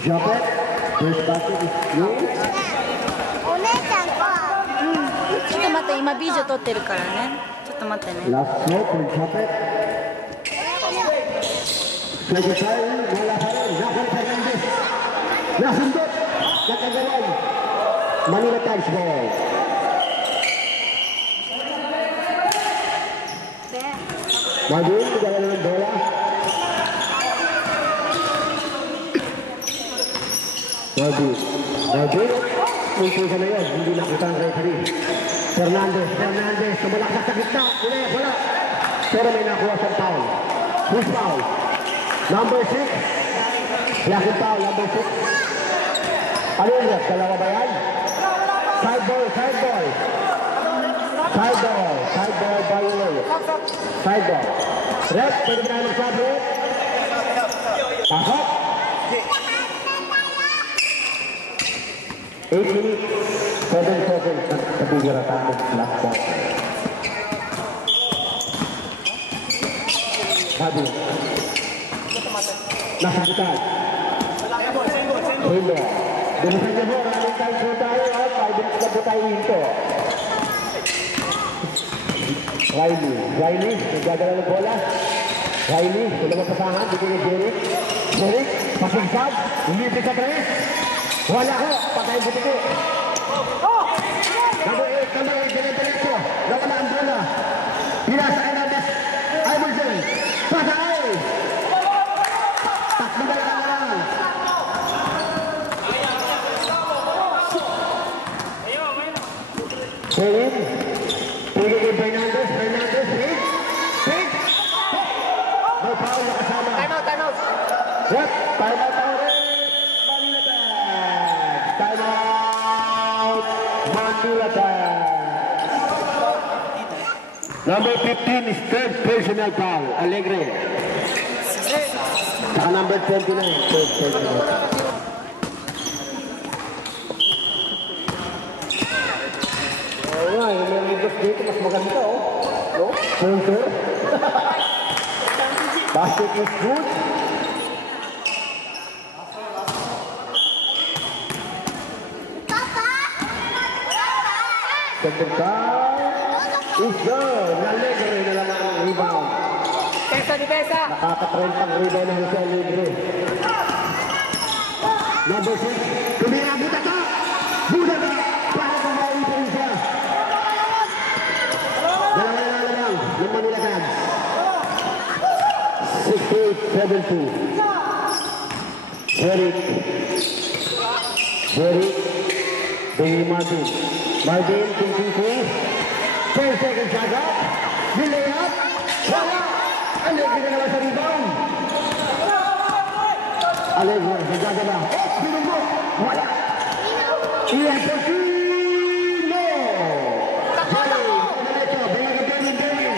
Drop it. First basket is yours. お姉ちゃんか。ちょっと待って、今ビデオ撮ってるからね。ちょっと待ってね。 Last throw for drop it. Second time, wala pa rin. Rafael Fernandez. Nasundot. Nakagawan. Manila Times ball. Marvin, nagagawa ng bola. Marvin. Punto sa na yun. Hindi nakita ang referee. Fernandez. Tumalaksak sa gitna. Wala. Pero may nakuha sa foul. Who's foul? Number 6. Yakin foul, number 6. Ano yun? Dalawa ba yan? Side ball. Side ball by the way. Side ball. Rep, pwede ba na magsabi? Pasok. 8 minutes, 7 seconds. Nabigyan na tayo last ball. Sabi. Nasa butan. Hindi. Bilisan niyo po, maraming time po tayo. 5 minutes na po tayo hinto. Riley, nagdadala ng bola. Riley, wala magpasangan, bigyan ni Jeric, pasigsag, umibig sa tres. Wala ko, patayin buti ko. Number 8, diretso. Nawala ang bola. Pinasa Hernandez, Iverson, patay! Tatlo ba lang? Kevin, pwede kay Fernandez, Fake. No foul na kasama. Time out. Yep, time out. Manila Times. Number 15 is third personal foul, Alegre. Saka number 29, third personal foul. Yung mga dito, mas maganda, no? Center. Basket is good. Second down is good. Alegre na lang ang rebound. Pesa. Nakaka-trend pang rebound na si Alegre. Number 6. Tumira, buta ka! Buta ka! Para kumaipin siya. Dalawa na lang yung Manila Times. 68-72. Jeric. Benny Martin, thinking free. 10 seconds shot up. Delay up. Wala. Alegre na naman sa rebound. Alegre, nagagala. Binungo. Wala. Iyan po si No. Berwin.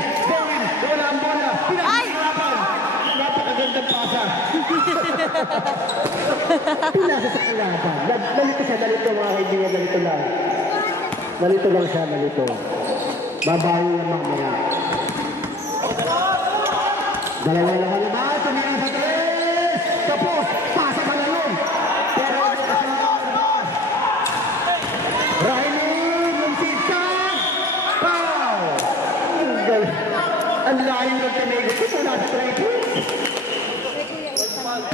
Wala ang bola. Pinag-hirapan. Napakagandang pasa. Pinasa sa kalaban. Nalito mga kaibigan, nalito lang siya. Babawi ng mamaya. Dalawa naman. Tumira sa tres. Tapos, pasa pa na yun. Pero ano kasi nakakabas. Riley, Monsitag. Pow! Ang layo ng tinigil. Ito nasa 3 points.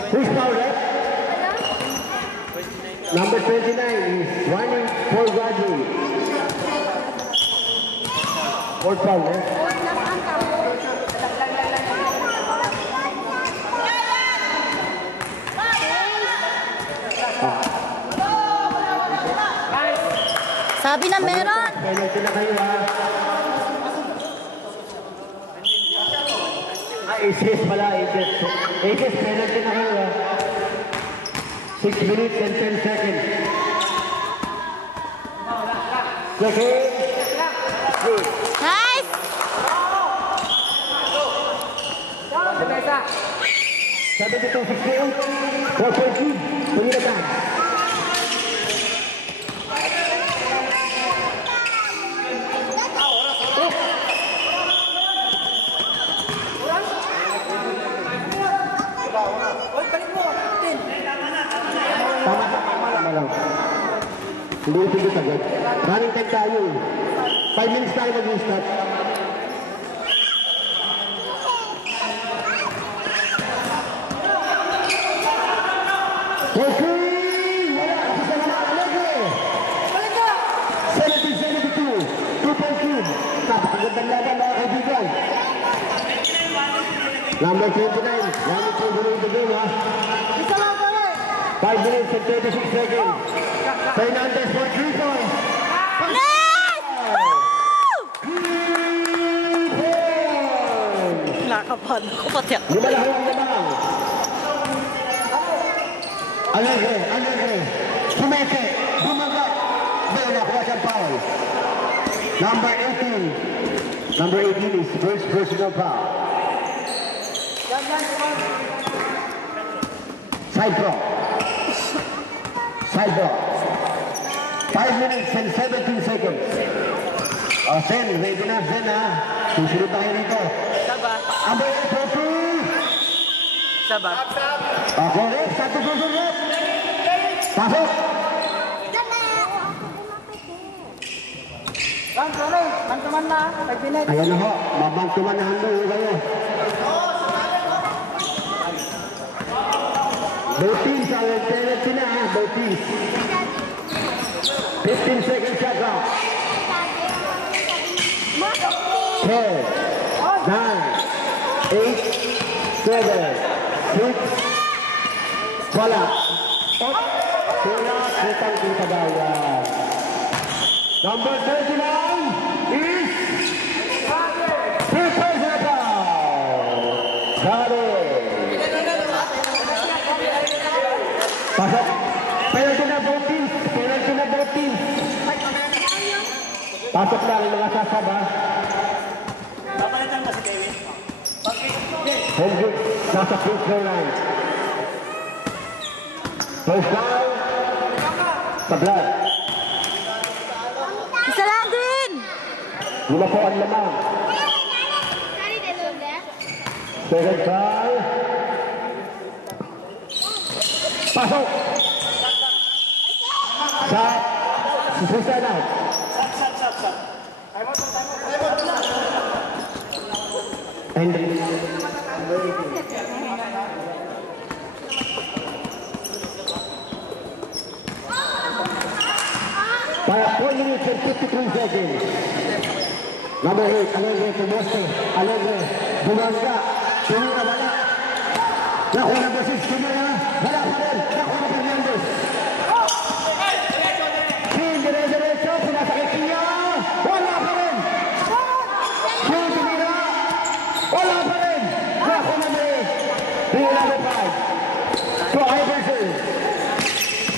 Who's foul, right? Number 29 is running for graduate. Fourth foul, eh? Sabi na meron. Penalty na kayo, ha? Aces pala, Aces. Aces, penalty na kayo, ha? 6 minutes and 10 seconds. Second. Nice! 72-68. 4.2. Manila Times. Hindi pigit agad. Running time tayo. 5 minutes tayo mag-start. Okay! Wala! Isa naman, Alegre! 17-72. 2.2. Napakagandang laban mga kaibigan. Number 29. Running to the game, ha? 5 minutes and 36 seconds. Fernandez for 3 points. Nice! Nakapan ko pati ako. Lumalahong lamang. Alegre. Sumeke. Bumagat. May nakuha siyang foul. Number 18. Number 18 is first personal foul. Side draw. 5 minutes and 17 seconds. Sen, ready na Sen, ha? Susunod tayo dito. Saba. Number 8, Saba. okay, rep. Satu susunod. Pasok. Mantuman na. 5 minutes. Ayan na ho. Mabantuman na hando kayo. Both teams are penalty na, ha? Both teams. 15 seconds shot clock. 10, 9, 8, 7, 6. Wala. Kitang-kita daw yan. Number 39 is Professor Got it. Pasok. Penalty na both teams. Pasok lang ang mga sasaba. Home good. Nasa free throw line. First down. Tablat. Isa lang din! 5 po ang lamang. Second try. Pasok. Shot. Susunod out. And 4 minutes and 53 seconds. Number 8, Alegre, Pumoste. Alegre, Bumanga. Tumira, wala. Naku, number 6, Tumira. Wala pa rin. Naku, Fernandez. King, dire-diretso. Pinasakit niya. Wala pa rin. King, Tumira. Wala pa rin. Naku, number 8. Number 5. To Iverson.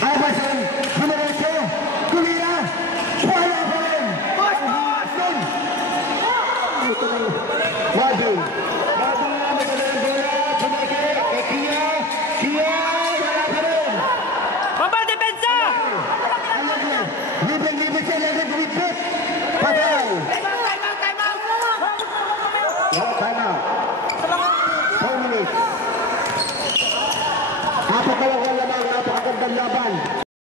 Iverson, diretso. Tumira. Wala pa rin. Wadi.